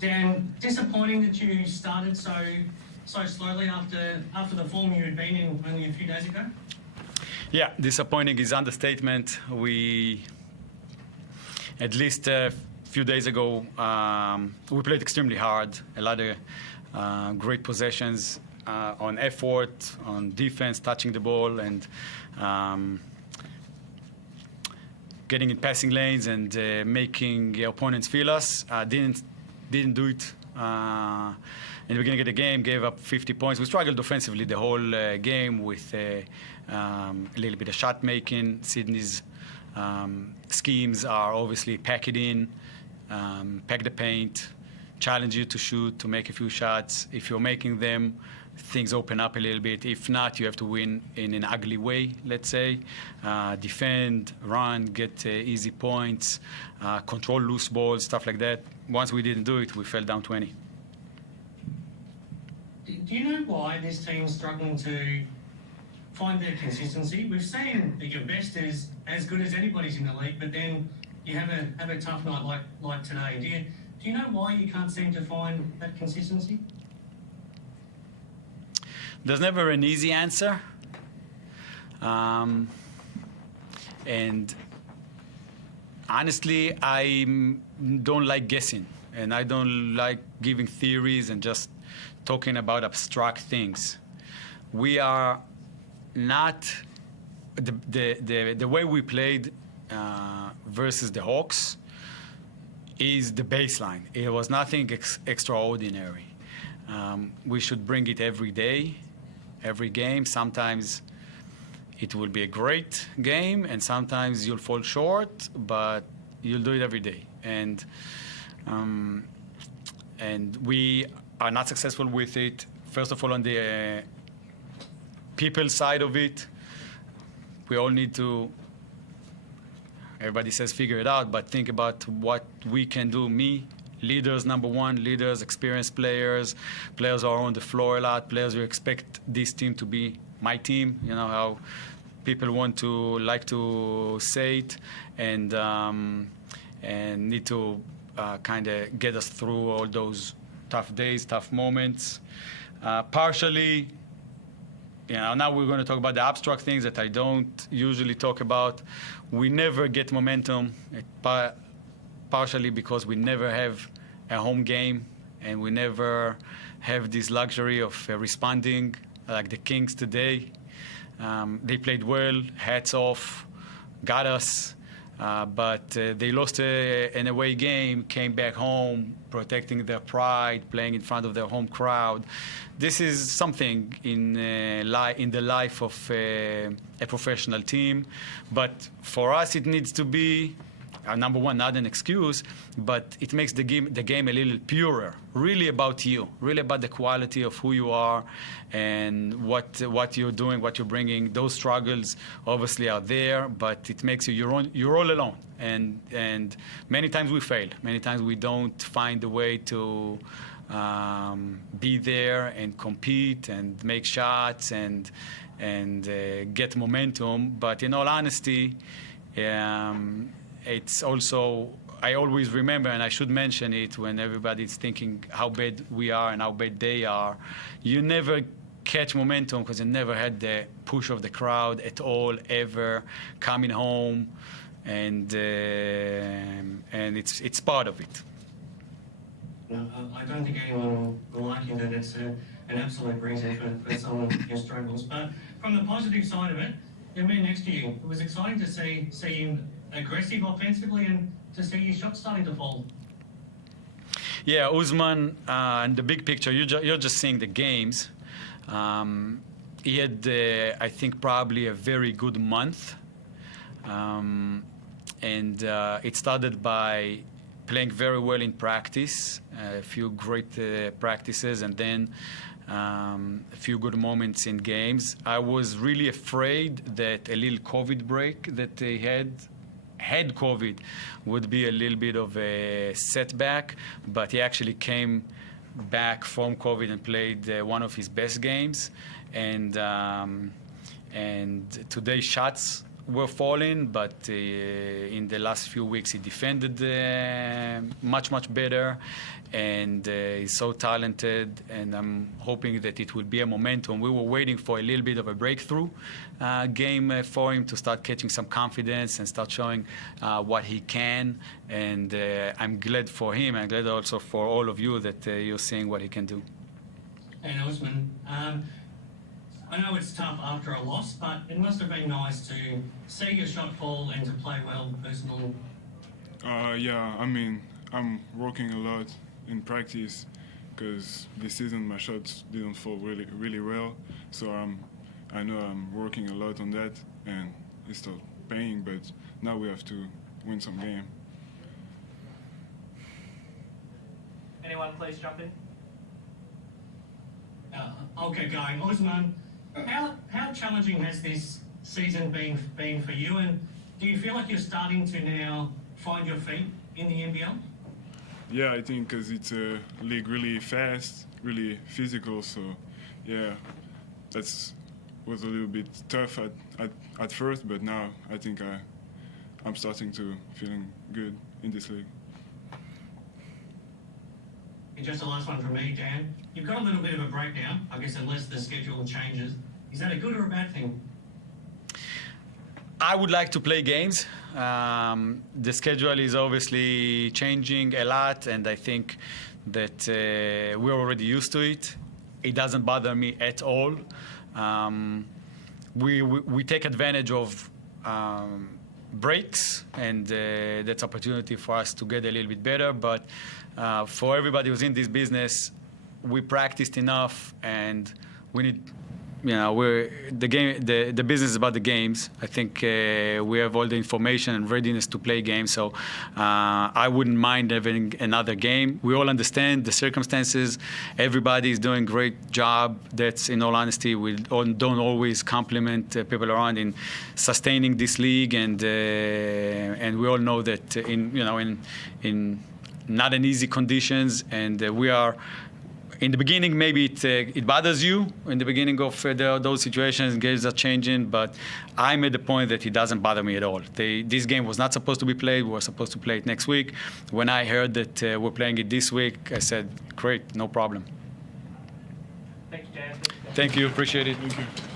Dan, disappointing that you started so slowly after the form you had been in only a few days ago? Yeah, disappointing is understatement. We, at least a few days ago, we played extremely hard. A lot of great possessions on effort, on defense, touching the ball, and getting in passing lanes and making opponents feel us. Didn't do it in the beginning of the game. Gave up 50 points. We struggled offensively the whole game with a little bit of shot making. Sydney's schemes are obviously pack it in, pack the paint, challenge you to shoot, to make a few shots. If you're making them, things open up a little bit. If not, you have to win in an ugly way, let's say. Defend, run, get easy points, control loose balls, stuff like that. Once we didn't do it, we fell down 20. Do you know why this team's struggling to find their consistency? We've seen that your best is as good as anybody's in the league, but then you have a tough night like today. Do you know why you can't seem to find that consistency? There's never an easy answer. And honestly, I don't like guessing, and I don't like giving theories and just talking about abstract things. We are not the way we played versus the Hawks is the baseline. It was nothing extraordinary. We should bring it every day, every game. Sometimes it will be a great game, and sometimes you'll fall short, but you'll do it every day. And we are not successful with it. First of all, on the people side of it, we all need to, everybody says figure it out, but think about what we can do. Me, leaders, number one, leaders, experienced players, players who are on the floor a lot, players who expect this team to be my team, you know how people like to say it, and need to kind of get us through all those tough days, tough moments. Partially, now we're going to talk about the abstract things that I don't usually talk about. We never get momentum, partially because we never have a home game, and we never have this luxury of responding like the Kings today. They played well, hats off, got us, but they lost an away game, came back home, protecting their pride, playing in front of their home crowd. This is something in the life of a professional team. But for us, it needs to be, number one, not an excuse, but it makes the game a little purer, really about you, really about the quality of who you are and what you're doing, what you're bringing. Those struggles obviously are there, but it makes you're all alone. And many times we fail. Many times we don't find a way to be there and compete and make shots and get momentum. But in all honesty, it's also, I always remember, and I should mention it when everybody's thinking how bad we are and how bad they are, you never catch momentum because you never had the push of the crowd at all, ever, coming home, and it's part of it. No, I don't think anyone will argue that it's an absolute reason for someone who struggles. But from the positive side of it, the man next to you, it was exciting to see him aggressive offensively and to see his shots starting to fall. Yeah, Usman, and the big picture, you're just seeing the games. He had, I think, probably a very good month. And it started by playing very well in practice, a few great practices, and then a few good moments in games. I was really afraid that a little COVID break that they had COVID would be a little bit of a setback, but he actually came back from COVID and played one of his best games. And today's shots were falling, but in the last few weeks he defended much better, and he's so talented, and I'm hoping that it will be a momentum. We were waiting for a little bit of a breakthrough game for him to start catching some confidence and start showing what he can, and I'm glad for him. I'm glad also for all of you that you're seeing what he can do. And Osman, I know it's tough after a loss, but it must have been nice to see your shot fall and to play well personally. Yeah, I mean, I'm working a lot in practice because this season my shots didn't fall really well. So I know I'm working a lot on that, and it's still paying, but now we have to win some game. Anyone please jump in? I'll get going. Osman, how challenging has this season been for you, and do you feel like you're starting to now find your feet in the NBL? Yeah, I think because it's a league really fast, really physical, so yeah, that was a little bit tough at first, but now I think I'm starting to feeling good in this league. And just the last one from me, Dan. You've got a little bit of a breakdown, I guess, unless the schedule changes. Is that a good or a bad thing? I would like to play games. The schedule is obviously changing a lot, and I think that we're already used to it. It doesn't bother me at all. We take advantage of breaks, and that's opportunity for us to get a little bit better. But for everybody who's in this business, we practiced enough, and we need. The business is about the games. I think we have all the information and readiness to play games, so I wouldn't mind having another game. We all understand the circumstances. Everybody is doing a great job. That's, in all honesty, we don't always compliment people around in sustaining this league, and we all know that in not an easy conditions, and we are. In the beginning, maybe it bothers you. In the beginning of those situations, games are changing, but I'm at the point that it doesn't bother me at all. This game was not supposed to be played. We were supposed to play it next week. When I heard that we're playing it this week, I said, great, no problem. Thank you, Dan. Thank you, appreciate it. Thank you.